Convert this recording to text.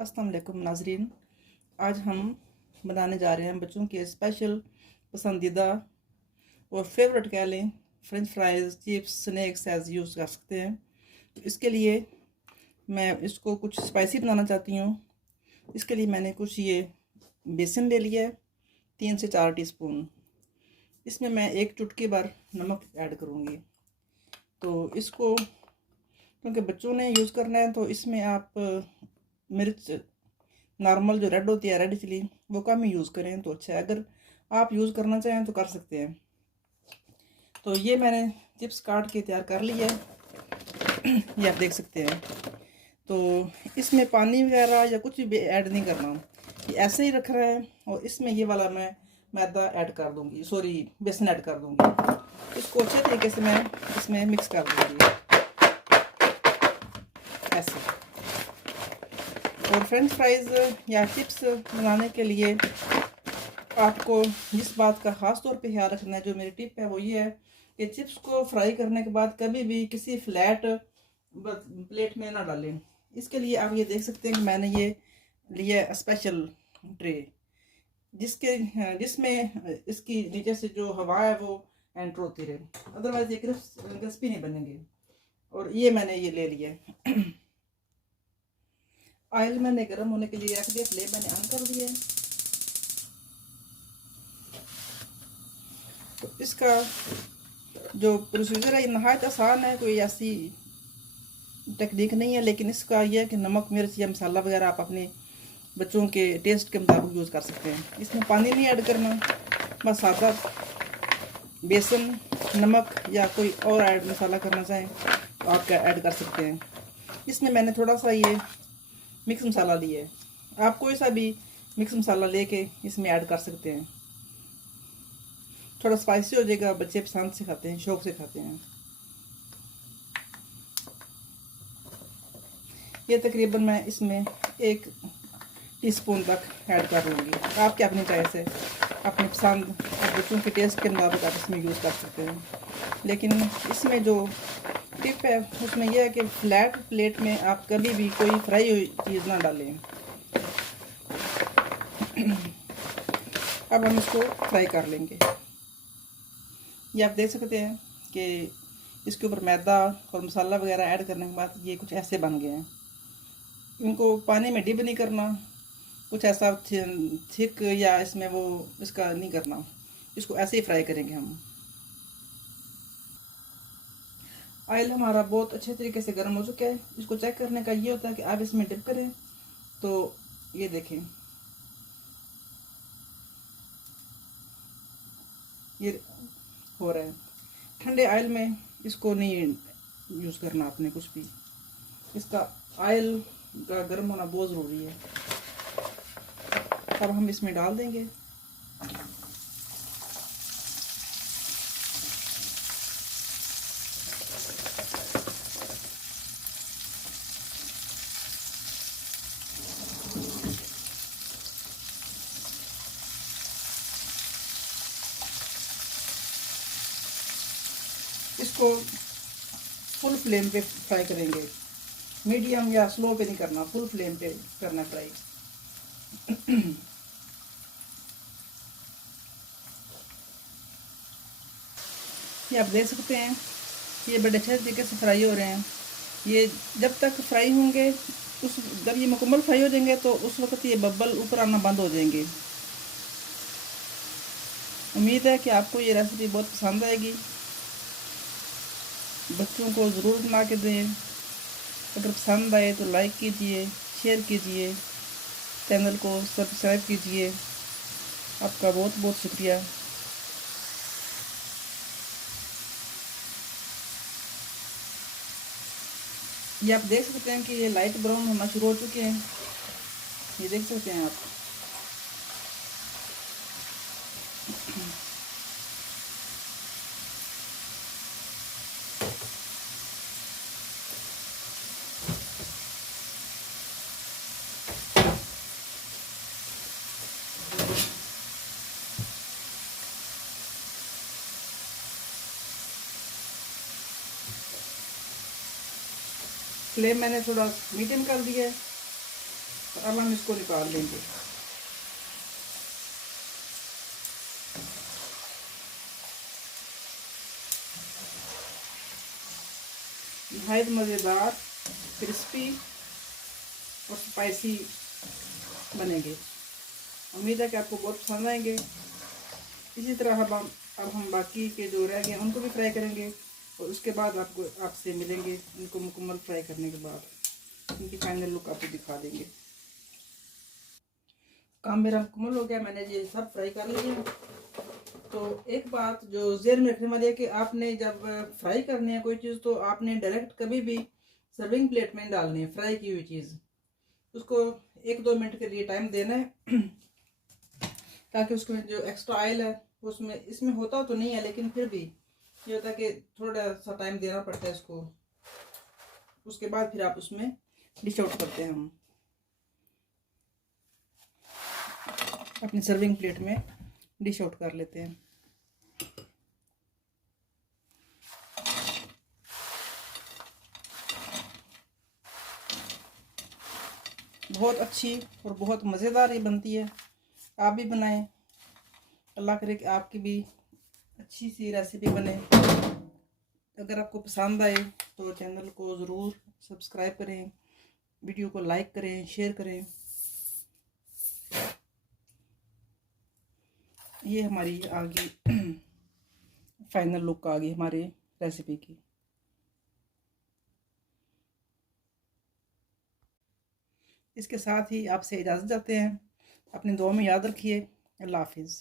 अस्सलाम वालेकुम नाजरीन। आज हम बनाने जा रहे हैं बच्चों के स्पेशल पसंदीदा और फेवरेट कह लें french fries, chips, snacks as use कर सकते हैं। तो इसके लिए मैं इसको कुछ स्पाइसी बनाना चाहती हूँ। इसके लिए मैंने कुछ ये बेसन ले लिया है, 3 से 4 टीस्पून। इसमें मैं 1 चुटकी भर नमक ऐड करूँगी। तो इसको क्योंकि बच्चों ने यूज़ करना है तो इसमें आप मिर्च नॉर्मल जो रेड होती है, रेड चिली, वो कम ही यूज़ करें तो अच्छा है। अगर आप यूज़ करना चाहें तो कर सकते हैं। तो ये मैंने चिप्स काट के तैयार कर लिया है। ये आप देख सकते हैं। तो इसमें पानी वगैरह या कुछ भी ऐड नहीं करना, ये ऐसे ही रख रहे हैं। और इसमें ये वाला मैं मैदा ऐड कर दूंगी, सॉरी बेसन ऐड कर दूंगी। इसको अच्छे तरीके से मैं इसमें मिक्स कर दूंगी ऐसे। और फ्रेंच फ्राइज़ या चिप्स बनाने के लिए आपको जिस बात का ख़ास तौर पे ख्याल रखना है, जो मेरी टिप है वो ये है कि चिप्स को फ्राई करने के बाद कभी भी किसी फ्लैट प्लेट में ना डालें। इसके लिए आप ये देख सकते हैं कि मैंने ये लिया स्पेशल ट्रे, जिसमें इसकी नीचे से जो हवा है वो एंटर होती रहे, अदरवाइज ये क्रिस्पी नहीं बनेंगे। और ये मैंने ये ले लिया। ऑयल मैंने गर्म होने के लिए रख दिया, फ्लेम मैंने ऑन कर दिया है। तो इसका जो प्रोसीजर है ये नहायत आसान है, कोई ऐसी टेक्निक नहीं है। लेकिन इसका यह है कि नमक मिर्च या मसाला वगैरह आप अपने बच्चों के टेस्ट के मुताबिक यूज़ कर सकते हैं। इसमें पानी नहीं ऐड करना, बस सादा बेसन, नमक या कोई और ऐड मसाला करना चाहें तो आप ऐड कर सकते हैं। इसमें मैंने थोड़ा सा ये मिक्स मसाला लिया है, आप कोई सा भी मिक्स मसाला लेके इसमें ऐड कर सकते हैं। थोड़ा स्पाइसी हो जाएगा, बच्चे पसंद से खाते हैं, शौक से खाते हैं। ये तकरीबन मैं इसमें 1 टीस्पून तक ऐड कर लूँगी। आपके अपनी चॉइस है, अपनी पसंद और बच्चों के टेस्ट के मुताबिक आप इसमें यूज़ कर सकते हैं। लेकिन इसमें जो टिप है उसमें यह है कि फ्लैट प्लेट में आप कभी भी कोई फ्राई हुई चीज़ ना डालें। अब हम इसको फ्राई कर लेंगे। ये आप देख सकते हैं कि इसके ऊपर मैदा और मसाला वगैरह ऐड करने के बाद ये कुछ ऐसे बन गए हैं। इनको पानी में डिप नहीं करना, कुछ ऐसा थिक या इसमें वो इसका नहीं करना, इसको ऐसे ही फ्राई करेंगे हम। ऑयल हमारा बहुत अच्छे तरीके से गर्म हो चुका है। इसको चेक करने का ये होता है कि आप इसमें डिप करें तो ये देखें, ये हो रहा है। ठंडे ऑयल में इसको नहीं यूज़ करना आपने कुछ भी, इसका ऑयल का गर्म होना बहुत ज़रूरी है। अब हम इसमें डाल देंगे। इसको फुल फ्लेम पे फ्राई करेंगे, मीडियम या स्लो पे नहीं करना, फुल फ्लेम पे करना फ्राई। ये आप देख सकते हैं, ये बड़े अच्छे तरीके से फ्राई हो रहे हैं। ये जब तक फ्राई होंगे, जब ये मुकम्मल फ्राई हो जाएंगे तो उस वक्त ये बबल ऊपर आना बंद हो जाएंगे। उम्मीद है कि आपको ये रेसिपी बहुत पसंद आएगी। बच्चों को ज़रूर बना के दें। अगर पसंद आए तो लाइक कीजिए, शेयर कीजिए, चैनल को सब्सक्राइब कीजिए। आपका बहुत बहुत शुक्रिया। ये आप देख सकते हैं कि ये लाइट ब्राउन होना शुरू हो चुके हैं, ये देख सकते हैं आप। फ्लेम मैंने थोड़ा मीडियम कर दिया है अब हम इसको निकाल लेंगे। नहायत मज़ेदार, क्रिस्पी और स्पाइसी बनेंगे। उम्मीद है कि आपको बहुत पसंद आएंगे। इसी तरह अब हम बाकी के जो रह गए उनको भी फ्राई करेंगे और उसके बाद आपसे मिलेंगे इनको मुकम्मल फ्राई करने के बाद। इनकी फाइनल लुक आपको दिखा देंगे। काम मेरा मुकम्मल हो गया, मैंने ये सब फ्राई कर लिया। तो एक बात जो ज़हन में रखने वाली है कि आपने जब फ्राई करनी है कोई चीज़ तो आपने डायरेक्ट कभी भी सर्विंग प्लेट में डालनी है। फ्राई की हुई चीज़ उसको 1-2 मिनट के लिए टाइम देना है ताकि उसमें जो एक्स्ट्रा ऑयल है उसमें इसमें होता तो नहीं है, लेकिन फिर भी ये होता है कि थोड़ा सा टाइम देना पड़ता है इसको। उसके बाद फिर आप उसमें डिश आउट करते हैं। हम अपनी सर्विंग प्लेट में डिश आउट कर लेते हैं। बहुत अच्छी और बहुत मज़ेदार ये बनती है, आप भी बनाएं। अल्लाह करे कि आपकी भी अच्छी सी रेसिपी बने। अगर आपको पसंद आए तो चैनल को ज़रूर सब्सक्राइब करें, वीडियो को लाइक करें, शेयर करें। ये हमारी आ गई फाइनल लुक आ गई हमारी रेसिपी की। इसके साथ ही आपसे इजाज़त चाहते हैं। अपनी दुआ में याद रखिए। अल्लाह हाफिज़।